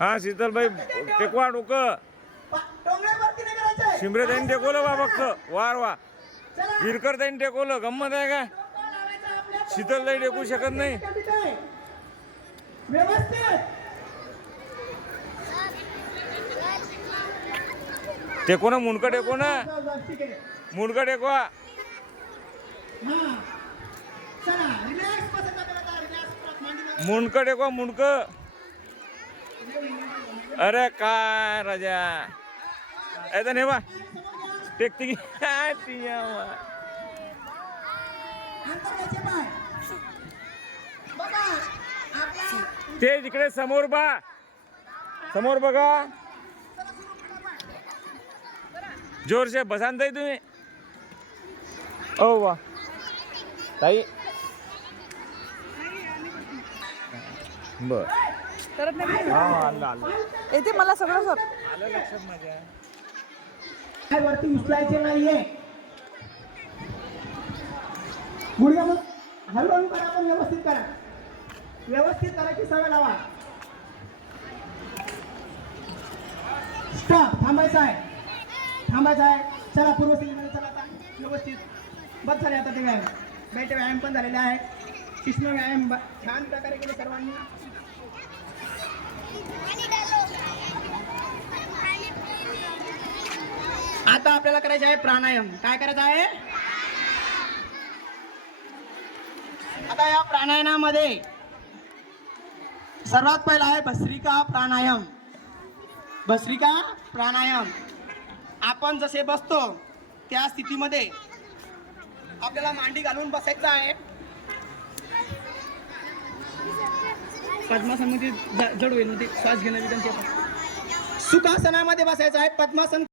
हा शीतलबाई टेकवा डोकं शिमरे त्यांनी टेकवलं बा फक्त वार वा गिरकर त्यांनी टेकवलं गंमत आहे काय शीतलबाई टेकू शकत नाही टेको ना मुंडकं टेको ना मुंडकं टेकवा मुंडकं टेकवा मुंडकं अरे काय राजा ऐसा नाही बा टेकती ते तिकडे समोर समोर बघा जोर से बसान ताई तुम्ही ओ वा ताई बर येते मला सगळं सर आलं लक्षात माझ्या वरती उचलायचे नाहीये गुडघा मग हळूहळू करा पण व्यवस्थित करायची सवय लावा स्टॉप थांबायचं आहे चला पूर्वस्थितीमध्ये चला आता व्यवस्थित बस झाले आता ते व्यायाम बैठे व्यायाम पण झालेले आहे कृष्ण व्यायाम छान प्रकारे केले सर्वांनी आता आपल्याला करायचे आहे प्राणायाम काय करायचं आहे आता या प्राणायामामध्ये सर्वात पहिला आहे भस्त्रिका प्राणायाम आपण जसे बसतो त्या स्थितीमध्ये आपल्याला मांडी घालून बसायचं आहे पद्मासनामध्ये जड होईल श्वास घेण्याची सुखासनामध्ये बसायचं आहे पद्मासन